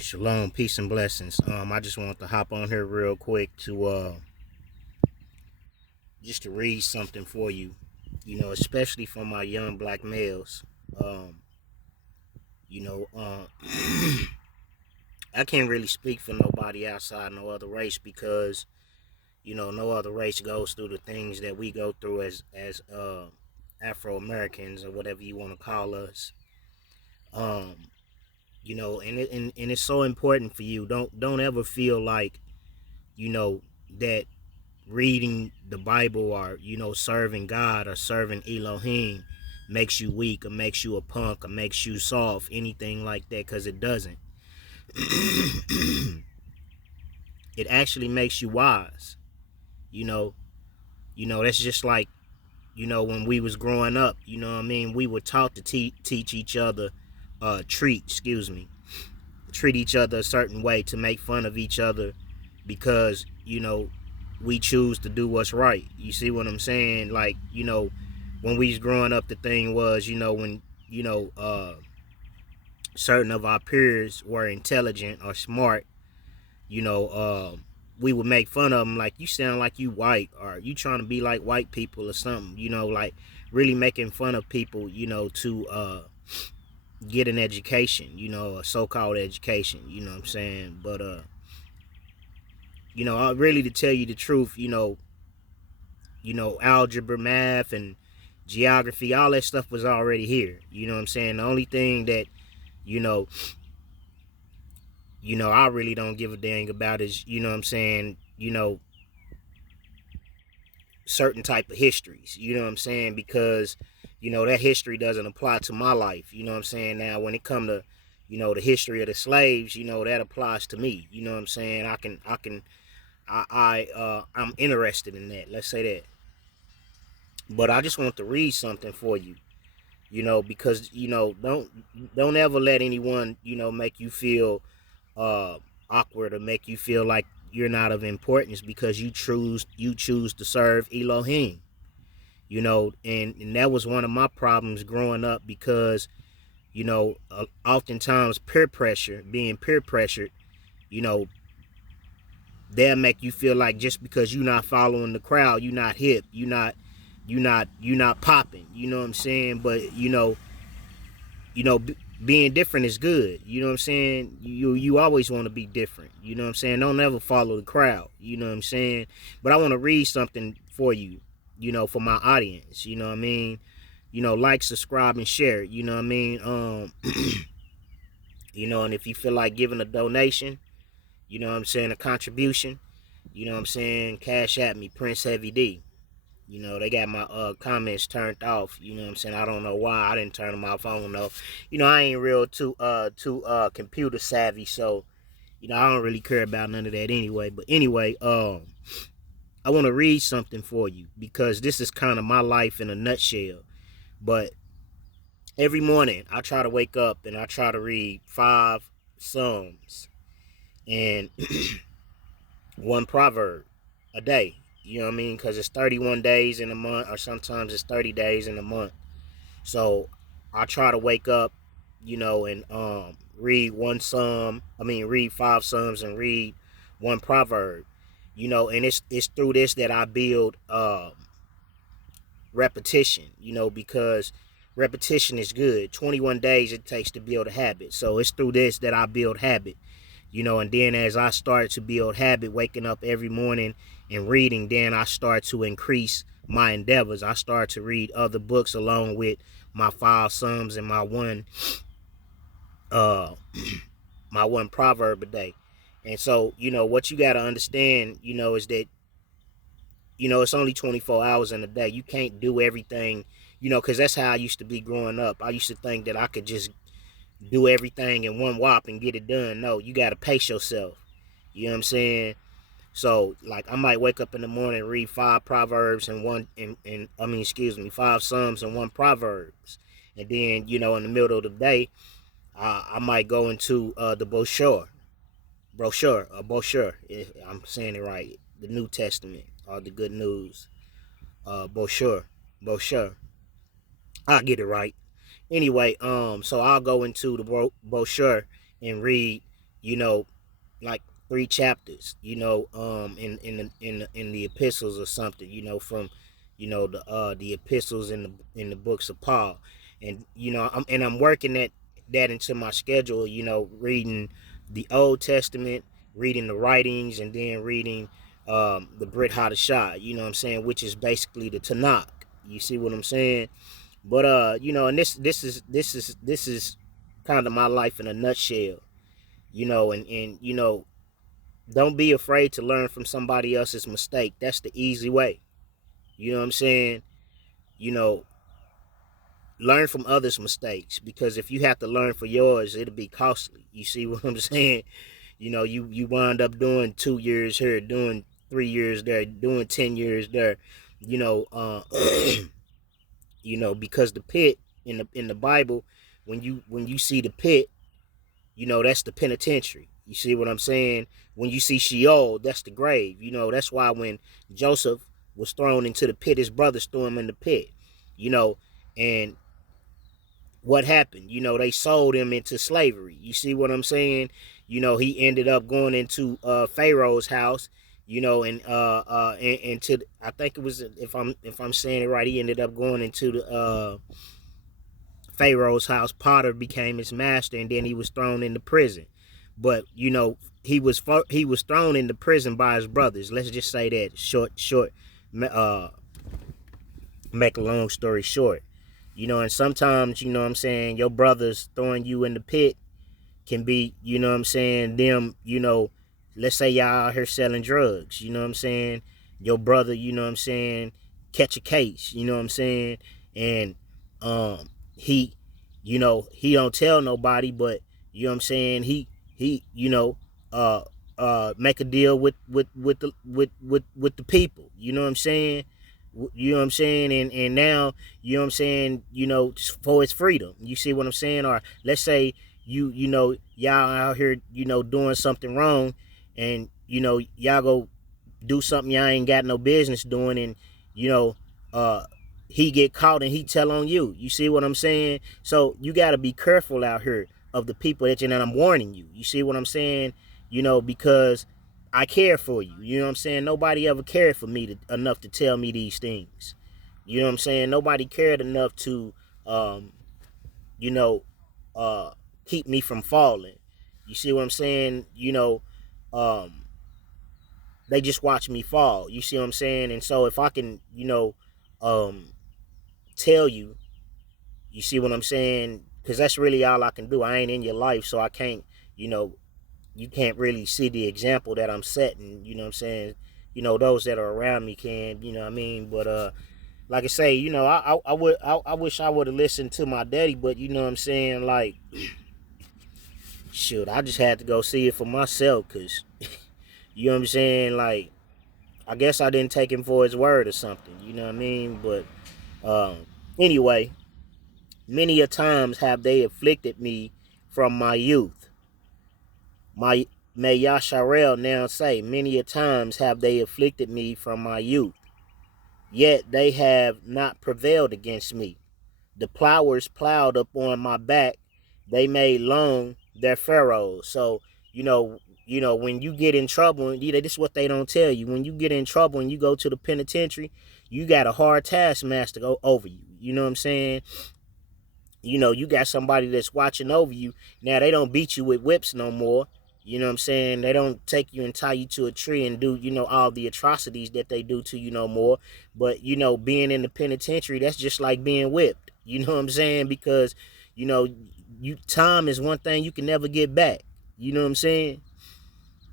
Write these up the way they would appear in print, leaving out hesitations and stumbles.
Shalom, peace and blessings. I just want to hop on here real quick to just to read something for you. Especially for my young black males. Um, you know, uh, I can't really speak for nobody outside no other race because no other race goes through the things that we go through as Afro Americans or whatever you want to call us. Um, and it's so important for you. Don't ever feel like that reading the Bible or serving God or serving Elohim makes you weak or makes you a punk or makes you soft, anything like that, because it doesn't. It actually makes you wise. You know, that's just like when we was growing up. We were taught to teach each other, treat each other a certain way, to make fun of each other because we choose to do what's right. You see what I'm saying? Like, when we was growing up, the thing was, when certain of our peers were intelligent or smart, you know, uh, we would make fun of them, like, you sound like you white, or you trying to be like white people or something, like really making fun of people, to get an education, a so-called education, you know what I'm saying? But really, to tell you the truth, algebra, math, and geography, all that stuff was already here. You know what I'm saying? The only thing that, you know, I really don't give a dang about is, what I'm saying, certain type of histories. You know what I'm saying? Because, that history doesn't apply to my life. You know what I'm saying? Now, when it come to, the history of the slaves, that applies to me. You know what I'm saying? I'm interested in that. Let's say that. But I just want to read something for you, because don't ever let anyone make you feel uh awkward, or make you feel like you're not of importance because you choose to serve Elohim. And that was one of my problems growing up, because oftentimes being peer pressured, you know they'll make you feel like just because you're not following the crowd, you're not hip, you're not popping. You know what I'm saying? But you know, being different is good. You know what I'm saying? You always want to be different. You know what I'm saying? Don't ever follow the crowd. You know what I'm saying? But I want to read something for you, for my audience. You know what I mean? Like, subscribe, and share. You know what I mean? And if you feel like giving a donation, you know what I'm saying, a contribution, you know what I'm saying, cash at me, Prince Heavy D. They got my comments turned off. You know what I'm saying? I don't know why I didn't turn them off. I don't know. I ain't real too computer savvy, so I don't really care about none of that anyway. But anyway, I want to read something for you, because this is kind of my life in a nutshell. But every morning I try to wake up and I try to read 5 Psalms and one proverb a day. You know what I mean? Because it's 31 days in a month, or sometimes it's 30 days in a month. So I try to wake up, and read read 5 Psalms and read one proverb. And it's through this that I build repetition. Because repetition is good. 21 days it takes to build a habit. So it's through this that I build habit. And then as I start to build habit, waking up every morning and reading, then I start to increase my endeavors. I start to read other books along with my 5 Psalms and uh my one proverb a day. And so, what you got to understand, is that, it's only 24 hours in a day. You can't do everything, because that's how I used to be growing up. I used to think that I could just do everything in one whop and get it done. No, you got to pace yourself. You know what I'm saying? So, like, I might wake up in the morning and read 5 Proverbs and 5 Psalms and one Proverbs. And then, in the middle of the day, I might go into the brochure, if I'm saying it right, the New Testament or the Good News, brochure. I'll get it right. Anyway, so I'll go into the brochure and read you know, like 3 chapters, in the epistles or something, from, the epistles in the books of Paul, and I'm working that into my schedule, reading the Old Testament, reading the writings, and then reading the Brit Hadashah, you know what I'm saying, which is basically the Tanakh. You see what I'm saying? But and this is kind of my life in a nutshell, and don't be afraid to learn from somebody else's mistake. That's the easy way. You know what I'm saying? You know, learn from others' mistakes, because if you have to learn for yours, it'll be costly. You see what I'm saying? You wind up doing 2 years here, doing 3 years there, doing 10 years there. You know, uh, because the pit in the Bible, when you see the pit, that's the penitentiary. You see what I'm saying? When you see Sheol, that's the grave. That's why when Joseph was thrown into the pit, his brothers threw him in the pit. And what happened? They sold him into slavery. You see what I'm saying? He ended up going into Pharaoh's house. And to, I think it was, if I'm saying it right, he ended up going into the Pharaoh's house. Potter became his master, and then he was thrown into prison. But he was thrown into prison by his brothers. Let's just say that. Short. Make a long story short. And sometimes, what I'm saying, your brothers throwing you in the pit can be, what I'm saying, them, let's say y'all out here selling drugs, what I'm saying, your brother, what I'm saying, catch a case, what I'm saying, and he, he don't tell nobody, but what I'm saying, he make a deal with the people, what I'm saying, and now, what I'm saying, for his freedom. You see what I'm saying? Or let's say y'all out here, doing something wrong, and y'all go do something y'all ain't got no business doing, and uh he get caught and he tell on you. You see what I'm saying? So you got to be careful out here of the people and I'm warning you. You see what I'm saying? Because I care for you. You know what I'm saying? Nobody ever cared for me enough to tell me these things. You know what I'm saying? Nobody cared enough to, you know, uh, keep me from falling. You see what I'm saying? Um, they just watch me fall. You see what I'm saying? And so if I can, um, tell you, you see what I'm saying? Because that's really all I can do. I ain't in your life, so I can't, you know, you can't really see the example that I'm setting, you know what I'm saying? Those that are around me can, you know what I mean? But like I say, I wish I would have listened to my daddy, but you know what I'm saying, like, shoot, I just had to go see it for myself, cause you know what I'm saying, like, I guess I didn't take him for his word or something, you know what I mean? But anyway, many a times have they afflicted me from my youth. My May Yasharel now say, many a times have they afflicted me from my youth, yet they have not prevailed against me. The plowers plowed upon my back, they made long their furrows. So, you know, when you get in trouble, this is what they don't tell you. When you get in trouble and you go to the penitentiary, you got a hard taskmaster go over you. You know what I'm saying? You got somebody that's watching over you. Now, they don't beat you with whips no more. You know what I'm saying? They don't take you and tie you to a tree and do, all the atrocities that they do to you no more. But, being in the penitentiary, that's just like being whipped. You know what I'm saying? Because, time is one thing you can never get back. You know what I'm saying?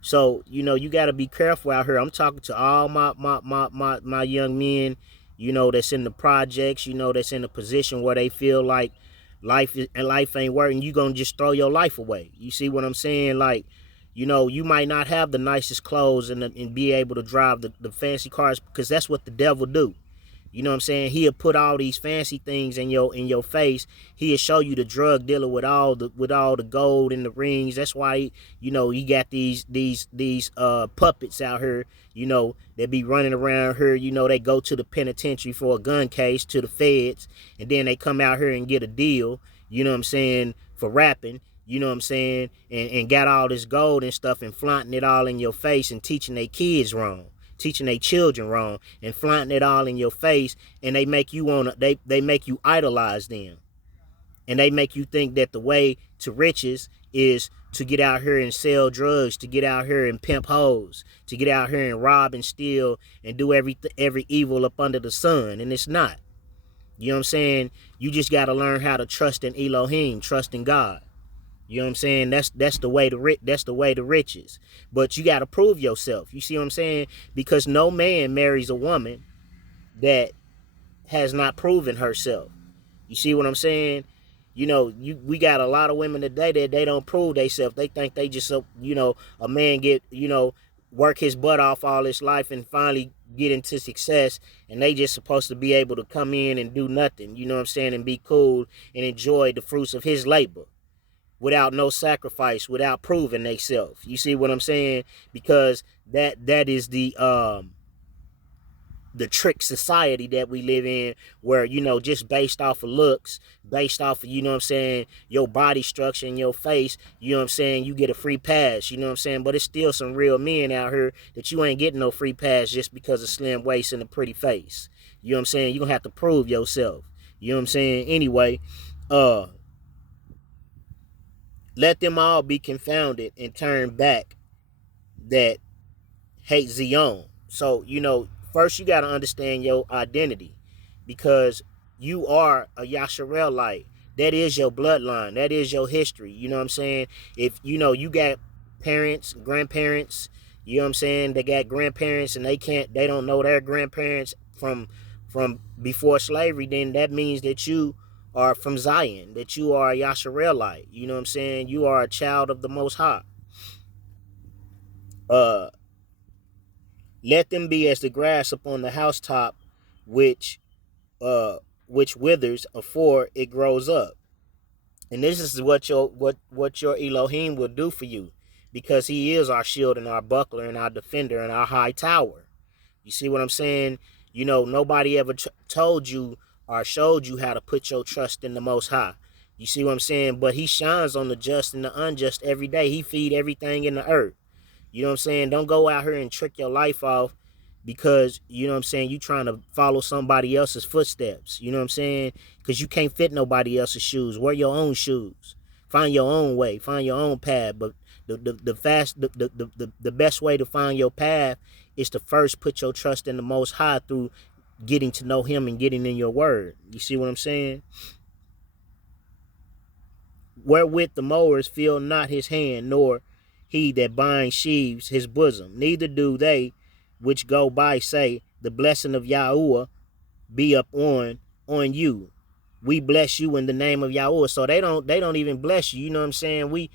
So, you got to be careful out here. I'm talking to all my young men, that's in the projects, that's in a position where they feel like life ain't working. You going to just throw your life away. You see what I'm saying? Like, you might not have the nicest clothes and be able to drive the fancy cars, because that's what the devil do. You know what I'm saying? He'll put all these fancy things in your face. He'll show you the drug dealer with all the gold and the rings. That's why he got these puppets out here, that be running around here. They go to the penitentiary for a gun case to the feds, and then they come out here and get a deal, you know what I'm saying, for rapping. you know what I'm saying, and got all this gold and stuff and flaunting it all in your face and teaching their kids wrong, teaching their children wrong, and flaunting it all in your face, and they make you they make you idolize them. And they make you think that the way to riches is to get out here and sell drugs, to get out here and pimp hoes, to get out here and rob and steal and do every evil up under the sun. And it's not. You know what I'm saying? You just got to learn how to trust in Elohim, trust in God. You know what I'm saying? That's the way to riches. But you got to prove yourself. You see what I'm saying? Because no man marries a woman that has not proven herself. You see what I'm saying? You know, we got a lot of women today that they don't prove themselves. They think they just, a man get, work his butt off all his life and finally get into success, and they just supposed to be able to come in and do nothing, you know what I'm saying, and be cool and enjoy the fruits of his labor without no sacrifice, without proving themselves. You see what I'm saying? Because that is the trick society that we live in, where, just based off of looks, based off of, you know what I'm saying, your body structure and your face, you know what I'm saying, you get a free pass, you know what I'm saying. But it's still some real men out here that you ain't getting no free pass just because of slim waist and a pretty face. You know what I'm saying? You're gonna have to prove yourself. You know what I'm saying? Anyway, let them all be confounded and turn back that hate Zion. So, first you got to understand your identity, because you are a Yasharelite. That is your bloodline. That is your history. You know what I'm saying? If, you got parents, grandparents, you know what I'm saying, they got grandparents and they don't know their grandparents from before slavery, then that means that you are from Zion, that you are a Yasharelite. You know what I'm saying? You are a child of the Most High. Let them be as the grass upon the housetop, which withers afore it grows up. And this is what your Elohim will do for you, because he is our shield and our buckler and our defender and our high tower. You see what I'm saying? Nobody ever told you or showed you how to put your trust in the Most High. You see what I'm saying? But he shines on the just and the unjust every day. He feed everything in the earth. You know what I'm saying? Don't go out here and trick your life off because, you know what I'm saying, you trying to follow somebody else's footsteps. You know what I'm saying? Because you can't fit nobody else's shoes. Wear your own shoes. Find your own way. Find your own path. But the best way to find your path is to first put your trust in the Most High through getting to know him and getting in your word. You see what I'm saying? Wherewith the mowers feel not his hand, nor he that binds sheaves his bosom. Neither do they which go by say, the blessing of Yahuwah be up on you. We bless you in the name of Yahuwah. So they don't even bless you. You know what I'm saying? We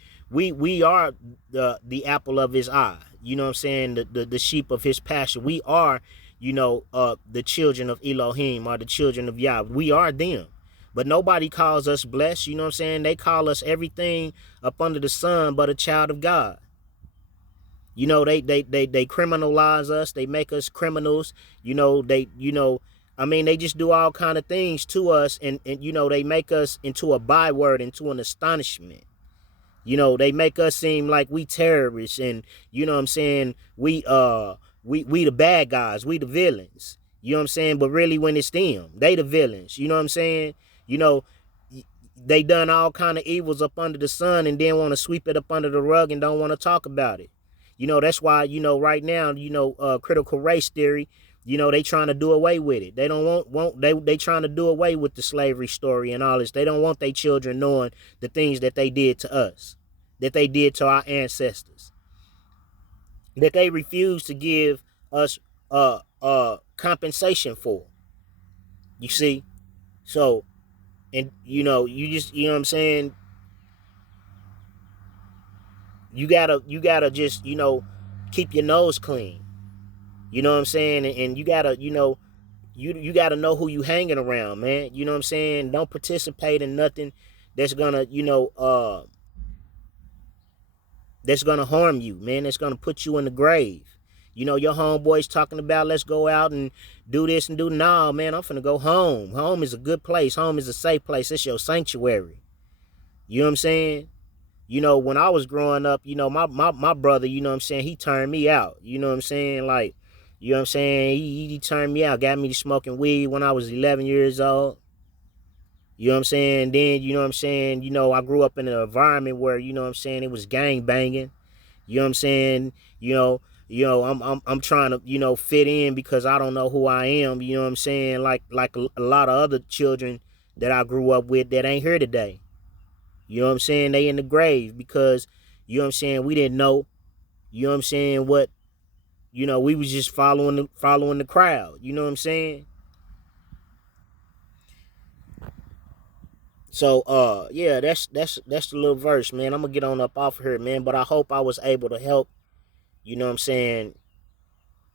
are the apple of his eye. You know what I'm saying? The sheep of his pasture. We are, the children of Elohim, or the children of Yah. We are them. But nobody calls us blessed. You know what I'm saying? They call us everything up under the sun but a child of God. They criminalize us. They make us criminals. They just do all kind of things to us, and they make us into a byword, into an astonishment. They make us seem like we terrorists, and you know what I'm saying, we the bad guys, we the villains. You know what I'm saying? But really, when it's them, they the villains. You know what I'm saying? They done all kind of evils up under the sun and then want to sweep it up under the rug and don't want to talk about it. That's why, right now, critical race theory, they trying to do away with it. They don't want they trying to do away with the slavery story and all this. They don't want their children knowing the things that they did to us, that they did to our ancestors, that they refuse to give us compensation for. You see? So, and you just, you know what I'm saying, you gotta just, keep your nose clean. You know what I'm saying? And you gotta, you gotta know who you hanging around, man. You know what I'm saying? Don't participate in nothing that's gonna, that's gonna harm you, man. That's gonna put you in the grave. Your homeboys talking about, let's go out and do this and do. Nah, man, I'm finna go home. Home is a good place. Home is a safe place. It's your sanctuary. You know what I'm saying? You know, when I was growing up, you know, my brother, you know what I'm saying, he turned me out. You know what I'm saying? Like, you know what I'm saying? He turned me out, got me to smoking weed when I was 11 years old. You know what I'm saying? Then, you know what I'm saying, you know, I grew up in an environment where, you know what I'm saying, it was gang banging. You know what I'm saying? You know, I'm trying to, you know, fit in because I don't know who I am. You know what I'm saying? Like a lot of other children that I grew up with that ain't here today. You know what I'm saying? They in the grave because, you know what I'm saying, we didn't know. You know what I'm saying? What, you know, we was just following the crowd. You know what I'm saying? So yeah, that's the little verse, man. I'm gonna get on up off of here, man. But I hope I was able to help, you know what I'm saying,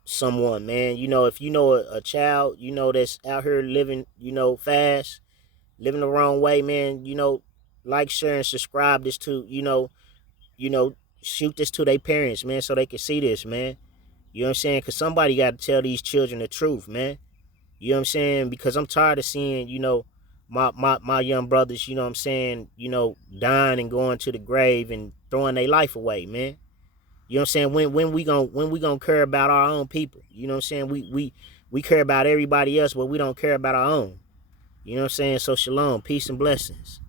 someone, man. You know, if you know a child, you know, that's out here living, you know, fast, living the wrong way, man, you know, like, share, and subscribe this to, you know, shoot this to their parents, man, so they can see this, man. You know what I'm saying? Cause somebody got to tell these children the truth, man. You know what I'm saying? Because I'm tired of seeing, you know, my young brothers, you know what I'm saying, you know, dying and going to the grave and throwing their life away, man. You know what I'm saying? When we gonna care about our own people? You know what I'm saying? We care about everybody else, but we don't care about our own. You know what I'm saying? So shalom, peace and blessings.